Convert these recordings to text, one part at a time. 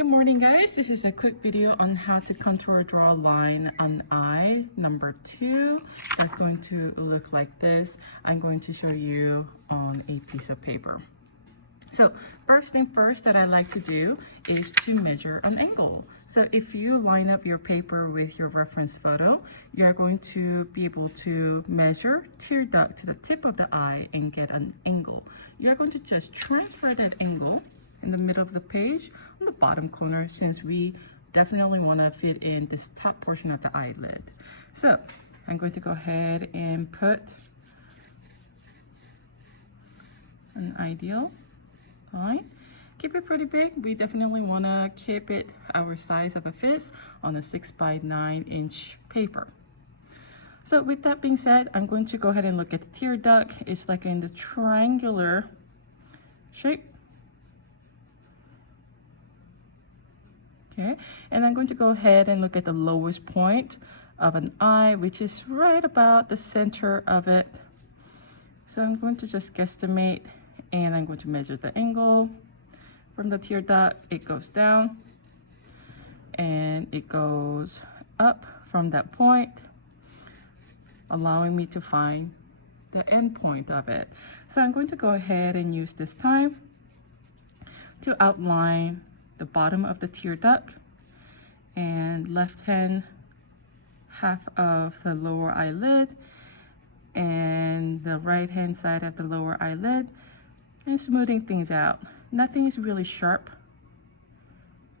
Good morning, guys. This is a quick video on how to contour draw a line on eye number 2. That's going to look like this. I'm going to show you on a piece of paper. So first thing first that I like to do is to measure an angle. So if you line up your paper with your reference photo, you're going to be able to measure tear duct to the tip of the eye and get an angle. You're going to just transfer that angle in the middle of the page on the bottom corner, since we definitely want to fit in this top portion of the eyelid. So I'm going to go ahead and put an ideal line. Keep it pretty big. We definitely want to keep it our size of a fist on a 6 by 9 inch paper. So with that being said, I'm going to go ahead and look at the tear duct. It's like in the triangular shape. Okay, and I'm going to go ahead and look at the lowest point of an eye, which is right about the center of it. So I'm going to just guesstimate, and I'm going to measure the angle from the tear duct. It goes down and it goes up from that point, allowing me to find the end point of it. So I'm going to go ahead and use this time to outline the bottom of the tear duct and left hand half of the lower eyelid and the right hand side of the lower eyelid, and smoothing things out. Nothing is really sharp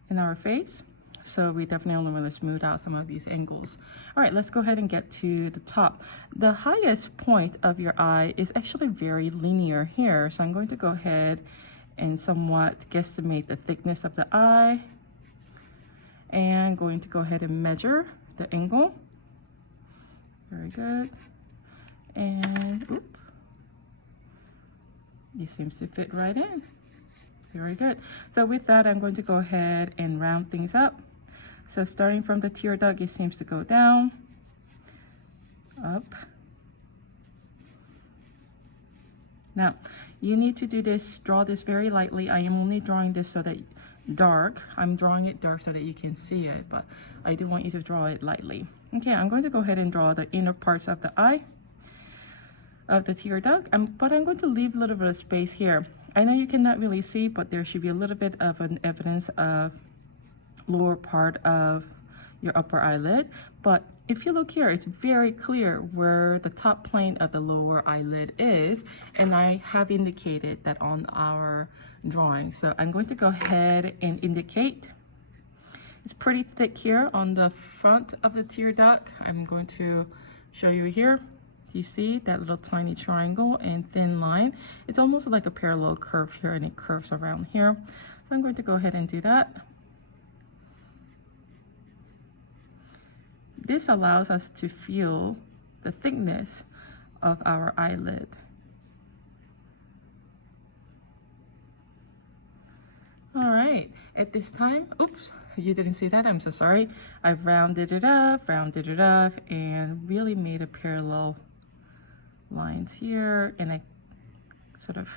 in our face, so we definitely want to smooth out some of these angles. All right, let's go ahead and get to the top. The highest point of your eye is actually very linear here, so I'm going to go ahead and somewhat guesstimate the thickness of the eye, and going to go ahead and measure the angle. Very good. And it seems to fit right in. Very good. So with that, I'm going to go ahead and round things up. So starting from the tear duct, it seems to go down, up. Now, you need to do this, draw this very lightly. I am only drawing this so that dark. I'm drawing it dark so that you can see it, but I do want you to draw it lightly. Okay, I'm going to go ahead and draw the inner parts of the eye of the tear duct, but I'm going to leave a little bit of space here. I know you cannot really see, but there should be a little bit of an evidence of lower part of your upper eyelid. But if you look here, it's very clear where the top plane of the lower eyelid is, and I have indicated that on our drawing. So I'm going to go ahead and indicate. It's pretty thick here on the front of the tear duct. I'm going to show you here. Do you see that little tiny triangle and thin line? It's almost like a parallel curve here, and it curves around here. So I'm going to go ahead and do that. This allows us to feel the thickness of our eyelid. All right, at this time, oops, you didn't see that, I'm so sorry. I've rounded it up, and really made a parallel lines here, and I sort of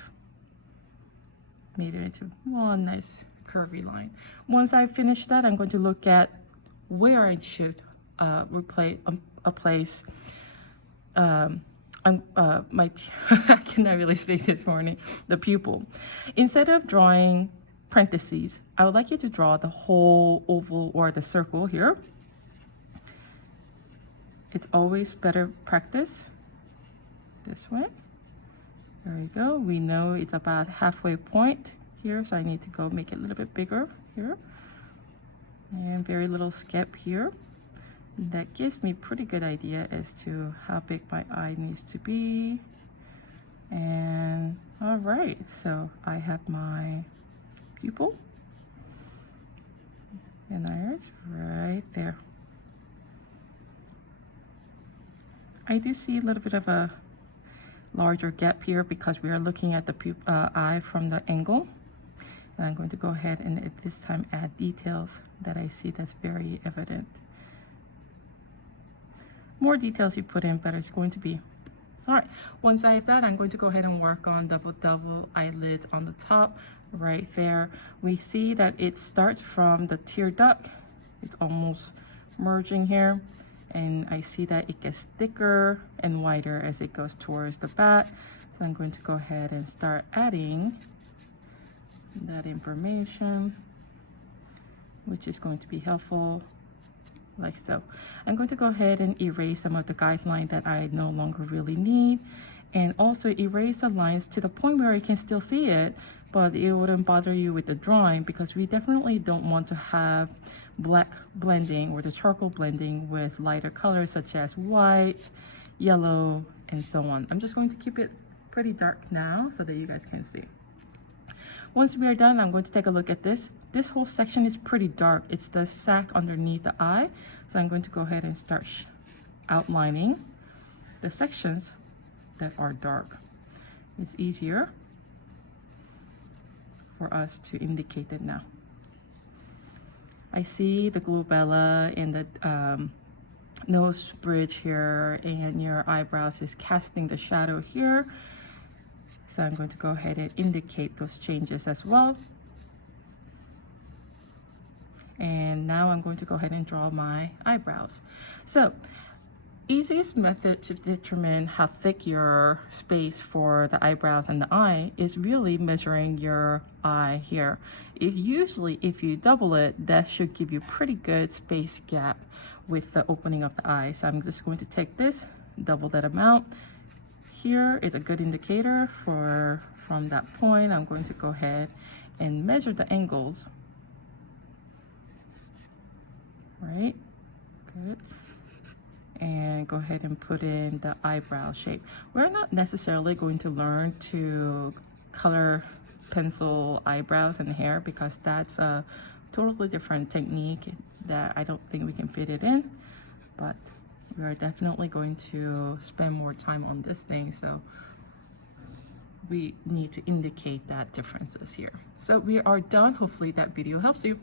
made it into one nice curvy line. Once I finish that, I'm going to look at where I should place I cannot really speak this morning, the pupil. Instead of drawing parentheses, I would like you to draw the whole oval or the circle here. It's always better practice this way. There we go. We know it's about halfway point here, so I need to go make it a little bit bigger here. And very little skip here. That gives me a pretty good idea as to how big my eye needs to be. And all right, so I have my pupil, and there's right there. I do see a little bit of a larger gap here because we are looking at the eye from the angle. And I'm going to go ahead and at this time add details that I see that's very evident. More details you put in, better it's going to be. All right, once I have that, I'm going to go ahead and work on double eyelids on the top right there. We see that it starts from the tear duct. It's almost merging here. And I see that it gets thicker and wider as it goes towards the back. So I'm going to go ahead and start adding that information, which is going to be helpful, like so. I'm going to go ahead and erase some of the guideline that I no longer really need, and also erase the lines to the point where you can still see it, but it wouldn't bother you with the drawing, because we definitely don't want to have black blending or the charcoal blending with lighter colors such as white, yellow, and so on. I'm just going to keep it pretty dark now so that you guys can see. Once we are done, I'm going to take a look at this. This whole section is pretty dark. It's the sac underneath the eye. So I'm going to go ahead and start outlining the sections that are dark. It's easier for us to indicate it now. I see the glabella and the nose bridge here, and your eyebrows is casting the shadow here. So I'm going to go ahead and indicate those changes as well. And now I'm going to go ahead and draw my eyebrows. So, easiest method to determine how thick your space for the eyebrows and the eye is really measuring your eye here. Usually if you double it, that should give you pretty good space gap with the opening of the eye. So I'm just going to take this, double that amount. Here is a good indicator from that point. I'm going to go ahead and measure the angles. Right, good. And go ahead and put in the eyebrow shape. We're not necessarily going to learn to color pencil eyebrows and hair, because that's a totally different technique that I don't think we can fit it in, but we are definitely going to spend more time on this thing, so we need to indicate that differences here. So we are done. Hopefully that video helps you.